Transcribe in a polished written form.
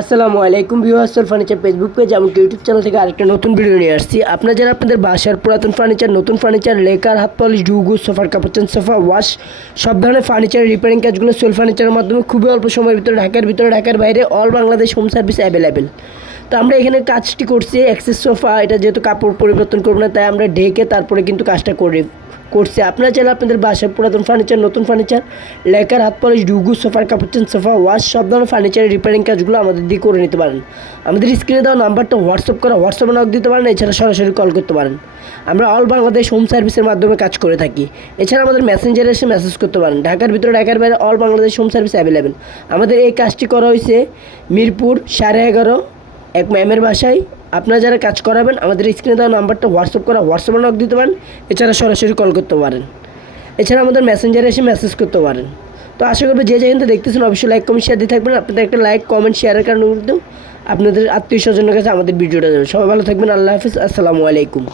আসসালামু আলাইকুম viewers, furniture Facebook page এবং ইউটিউব চ্যানেল থেকে আরেকটা নতুন ভিডিও নিয়ে আসছি। আপনারা যারা আপনাদের বাসার পুরাতন ফার্নিচার, নতুন ফার্নিচার, লেকার, হাত পলিশ, ডুগু, সোফার কাপড় চেঞ্জ, সোফা ওয়াশ, সব ধরনের ফার্নিচার রিপেয়ারিং কাজগুলো সোল ফার্নিচারের মাধ্যমে খুবই অল্প সময়ের ভিতরে ঢাকার বাইরে all Bangladesh home service available. তো আমরা এখানে কাজটি করছি এক্সেস সোফা, এটা যেহেতু কাপড় পরিবর্তন করবো না, তাই আমরা ঢেকে তারপরে কিন্তু কাজটা করছি। আপনারা চাইলে আপনাদের বাসার পুরাতন ফার্নিচার, নতুন ফার্নিচার, লেকার, হাত পলিশ, ডুগু, সোফার কাপড় চেঞ্জ, সোফা ওয়াশ, সব ধরনের ফার্নিচারের রিপেয়ারিং কাজগুলো আমাদের দিয়ে করে নিতে পারেন। আমাদের স্ক্রিনে দেওয়া নাম্বারটা হোয়াটসঅ্যাপে নক দিতে পারেন, এছাড়া সরাসরি কল করতে পারেন। আমরা অল বাংলাদেশ হোম সার্ভিসের মাধ্যমে কাজ করে থাকি। এছাড়া আমাদের মেসেঞ্জারে এসে মেসেজ করতে পারেন। ঢাকার ভিতরে, ঢাকার বাইরে all Bangladesh home service available. আমাদের এই কাজটি করা হয়েছে মিরপুর 11:30 এক ম্যামের বাসায়। আপনারা যারা কাজ করাবেন আমাদের স্ক্রিনে দেওয়া নাম্বারটা হোয়াটসঅ্যাপে নক দিতে পারেন, এছাড়া সরাসরি কল করতে পারেন, এছাড়া আমাদের মেসেঞ্জারে এসে মেসেজ করতে পারেন। তো আশা করবো যে যেখান থেকে দেখতেছেন অবশ্যই লাইক, কমেন্ট, শেয়ার দিয়ে থাকবেন। আপনাদের একটা লাইক, কমেন্ট, শেয়ারের কারণে কিন্তু আপনাদের আত্মীয় স্বজনের কাছে আমাদের ভিডিওটা যাবে। সবাই ভালো থাকবেন। আল্লাহ হাফিজ। আসসালামু আলাইকুম।